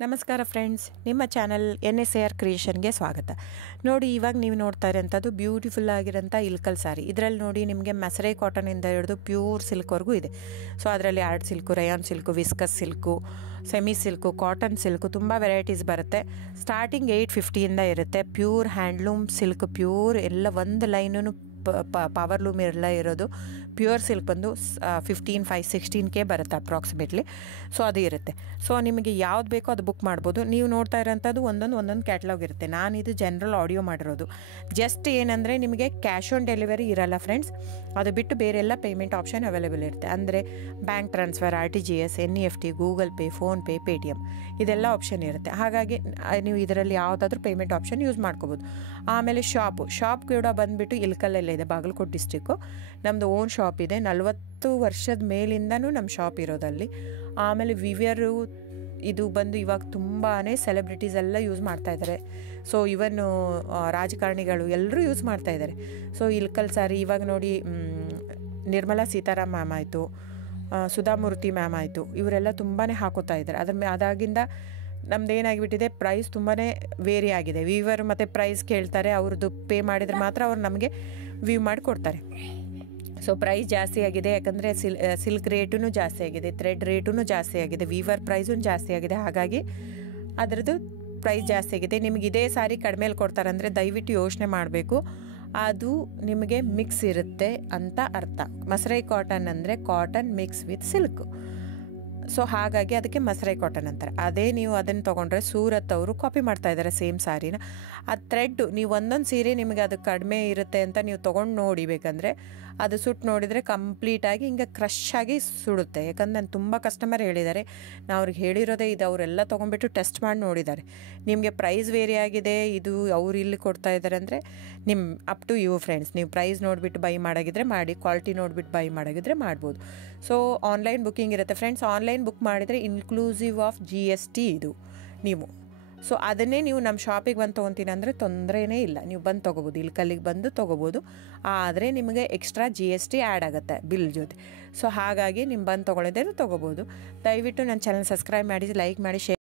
ನಮಸ್ಕಾರ ಫ್ರೆಂಡ್ಸ್, ನಿಮ್ಮ channel NSAR ಕ್ರಿಯೇಷನ್ಗೆ ಸ್ವಾಗತ. ನೋಡಿ, ಇವಾಗ ನೀವು ನೋಡ್ತಾ ಇರೋಂಥದ್ದು ಬ್ಯೂಟಿಫುಲ್ ಆಗಿರೋಂಥ ಇಲ್ಕಲ್ ಸಾರಿ. ಇದರಲ್ಲಿ ನೋಡಿ ನಿಮಗೆ ಮಸರೆ ಕಾಟನಿಂದ ಹಿಡಿದು ಪ್ಯೂರ್ ಸಿಲ್ಕ್ವರೆಗೂ ಇದೆ. ಸೊ ಅದರಲ್ಲಿ art silk, Riyan silk, viscus silk, semi silk, cotton silk ತುಂಬ ವೆರೈಟೀಸ್ ಬರುತ್ತೆ. ಸ್ಟಾರ್ಟಿಂಗ್ 850ಇಂದ ಇರುತ್ತೆ. ಪ್ಯೂರ್ ಹ್ಯಾಂಡ್ಲೂಮ್ ಸಿಲ್ಕ್, ಪ್ಯೂರ್ ಎಲ್ಲ ಒಂದು ಲೈನು ಪವರ್ ಲೂಮ್ ಎಲ್ಲ ಇರೋದು. ಪ್ಯೂರ್ ಸಿಲ್ಕ್ ಬಂದು 16K ಬರುತ್ತೆ ಅಪ್ರಾಕ್ಸಿಮೇಟ್ಲಿ. ಸೊ ಅದು ಇರುತ್ತೆ. ಸೊ ನಿಮಗೆ ಯಾವ್ದು ಬೇಕೋ ಅದು ಬುಕ್ ಮಾಡ್ಬೋದು. ನೀವು ನೋಡ್ತಾ ಇರೋಂಥದ್ದು ಒಂದೊಂದು ಕ್ಯಾಟ್ಲಾಗ್ ಇರುತ್ತೆ. ನಾನಿದು ಜನರಲ್ ಆಡಿಯೋ ಮಾಡಿರೋದು. ಜಸ್ಟ್ ಏನಂದರೆ ನಿಮಗೆ ಕ್ಯಾಶ್ ಆನ್ ಡೆಲಿವರಿ ಇರಲ್ಲ ಫ್ರೆಂಡ್ಸ್. ಅದು ಬಿಟ್ಟು ಬೇರೆಲ್ಲ ಪೇಮೆಂಟ್ ಆಪ್ಷನ್ ಅವೈಲೇಬಲ್ ಇರುತ್ತೆ. ಅಂದರೆ bank transfer, RTGS, NEFT, Google pay, PhonePe, Paytm ಇದೆಲ್ಲ ಆಪ್ಷನ್ ಇರುತ್ತೆ. ಹಾಗಾಗಿ ನೀವು ಇದರಲ್ಲಿ ಯಾವುದಾದ್ರೂ ಪೇಮೆಂಟ್ ಆಪ್ಷನ್ ಯೂಸ್ ಮಾಡ್ಕೋಬೋದು. ಆಮೇಲೆ ಶಾಪ್ ಕೂಡ ಬಂದುಬಿಟ್ಟು ಇಲ್ಕಲ್ಲೇ ಇದೆ, ಬಾಗಲಕೋಟೆ ಡಿಸ್ಟಿಕ್ಕು. ನಮ್ಮದು ಓನ್ ಶಾಪ್ ಇದೆ. 40 ವರ್ಷದ ಮೇಲಿಂದನೂ ನಮ್ಮ ಶಾಪ್ ಇರೋದಲ್ಲಿ. ಆಮೇಲೆ ವಿವಿಯರು ಇದು ಬಂದು ಇವಾಗ ತುಂಬಾ ಸೆಲೆಬ್ರಿಟೀಸ್ ಎಲ್ಲ ಯೂಸ್ ಮಾಡ್ತಾ ಇದ್ದಾರೆ. ಸೊ ಇವನ್ನು ರಾಜಕಾರಣಿಗಳು ಎಲ್ಲರೂ ಯೂಸ್ ಮಾಡ್ತಾ ಇದ್ದಾರೆ. ಸೊ ಇಲ್ಕಲ್ ಸಾರಿ ಇವಾಗ ನೋಡಿ, ನಿರ್ಮಲಾ ಸೀತಾರಾಮ್ ಮ್ಯಾಮ್ ಆಯಿತು, ಸುಧಾಮೂರ್ತಿ ಮ್ಯಾಮ್ ಆಯಿತು, ಇವರೆಲ್ಲ ತುಂಬಾ ಹಾಕೋತಾ ಇದ್ದಾರೆ. ಅದಾಗಿಂದ ನಮ್ದು ಏನಾಗಿಬಿಟ್ಟಿದೆ, ಪ್ರೈಸ್ ತುಂಬಾ ವೇರಿ ಆಗಿದೆ. ವೀವರ್ ಮತ್ತು ಪ್ರೈಸ್ ಕೇಳ್ತಾರೆ, ಅವ್ರದ್ದು ಪೇ ಮಾಡಿದರೆ ಮಾತ್ರ ಅವ್ರು ನಮಗೆ ವ್ಯೂ ಮಾಡಿ ಕೊಡ್ತಾರೆ. ಸೊ ಪ್ರೈಸ್ ಜಾಸ್ತಿ ಆಗಿದೆ, ಯಾಕಂದರೆ ಸಿಲ್ಕ್ ರೇಟೂ ಜಾಸ್ತಿ ಆಗಿದೆ, ಥ್ರೆಡ್ ರೇಟೂ ಜಾಸ್ತಿ ಆಗಿದೆ, ವೀವರ್ ಪ್ರೈಸೂ ಜಾಸ್ತಿ ಆಗಿದೆ. ಹಾಗಾಗಿ ಅದರದ್ದು ಪ್ರೈಸ್ ಜಾಸ್ತಿ ಆಗಿದೆ. ನಿಮಗೆ ಇದೇ ಸಾರಿ ಕಡಿಮೆಲಿ ಕೊಡ್ತಾರಂದರೆ ದಯವಿಟ್ಟು ಯೋಚನೆ ಮಾಡಬೇಕು. ಅದು ನಿಮಗೆ ಮಿಕ್ಸ್ ಇರುತ್ತೆ ಅಂತ ಅರ್ಥ. ಮಸರೈ ಕಾಟನ್ ಅಂದರೆ cotton mix with silk. So ಹಾಗಾಗಿ ಅದಕ್ಕೆ ಮಸರೈ ಕಾಟನ್ ಅಂತಾರೆ. ಅದೇ ನೀವು ಅದನ್ನು ತೊಗೊಂಡ್ರೆ ಸೂರತ್ ಅವರು ಕಾಪಿ ಮಾಡ್ತಾ ಇದ್ದಾರೆ ಸೇಮ್ ಸಾರಿನ. ಆ ಥ್ರೆಡ್ಡು ನೀವು ಒಂದೊಂದು ಸೀರೆ ನಿಮಗೆ ಅದು ಕಡಿಮೆ ಇರುತ್ತೆ ಅಂತ ನೀವು ತೊಗೊಂಡು ನೋಡಿ, ಬೇಕಂದರೆ ಅದು ಸುಟ್ಟು ನೋಡಿದರೆ ಕಂಪ್ಲೀಟಾಗಿ ಹಿಂಗೆ ಕ್ರಶ್ ಆಗಿ ಸುಡುತ್ತೆ. ಯಾಕಂದ್ರೆ ನಾನು ತುಂಬ ಕಸ್ಟಮರ್ ಹೇಳಿದ್ದಾರೆ, ನಾವು ಅವ್ರಿಗೆ ಹೇಳಿರೋದೇ ಇದು. ಅವರೆಲ್ಲ ತೊಗೊಂಡ್ಬಿಟ್ಟು ಟೆಸ್ಟ್ ಮಾಡಿ ನೋಡಿದ್ದಾರೆ. ನಿಮಗೆ ಪ್ರೈಸ್ ವೇರಿ ಆಗಿದೆ, ಇದು ಅವ್ರು ಇಲ್ಲಿ ಕೊಡ್ತಾ ಇದ್ದಾರೆ ಅಂದರೆ ನಿಮ್ಮ ಅಪ್ ಟು ಯು ಫ್ರೆಂಡ್ಸ್. ನೀವು ಪ್ರೈಸ್ ನೋಡಿಬಿಟ್ಟು ಬೈ ಮಾಡೋಗಿದ್ರೆ ಮಾಡಿ, ಕ್ವಾಲಿಟಿ ನೋಡಿಬಿಟ್ಟು ಬೈ ಮಾಡೋಗಿದ್ರೆ ಮಾಡ್ಬೋದು. ಸೊ ಆನ್ಲೈನ್ ಬುಕ್ಕಿಂಗ್ ಇರುತ್ತೆ ಫ್ರೆಂಡ್ಸ್. ಆನ್ಲೈನ್ ಬುಕ್ ಮಾಡಿದರೆ ಇನ್ಕ್ಲೂಸಿವ್ ಆಫ್ GST ಇದು ನೀವು. ಸೊ ಅದನ್ನೇ ನೀವು ನಮ್ಮ ಶಾಪಿಗೆ ಬಂದು ತೊಗೊತೀನಿ ಅಂದರೆ ತೊಂದರೆನೇ ಇಲ್ಲ, ನೀವು ಬಂದು ತೊಗೋಬೋದು, ಇಲ್ಕಲ್ಲಿಗೆ ಬಂದು ತೊಗೋಬೋದು. ಆದರೆ ನಿಮಗೆ ಎಕ್ಸ್ಟ್ರಾ GST ಆ್ಯಡ್ ಆಗುತ್ತೆ ಬಿಲ್ ಜೊತೆ. ಸೊ ಹಾಗಾಗಿ ನೀವು ಬಂದು ತೊಗೊಳ್ಳೋದೇ ತೊಗೋಬೋದು. ದಯವಿಟ್ಟು ನನ್ನ ಚಾನಲ್ ಸಬ್ಸ್ಕ್ರೈಬ್ ಮಾಡಿ, ಲೈಕ್ ಮಾಡಿ, ಶೇರ್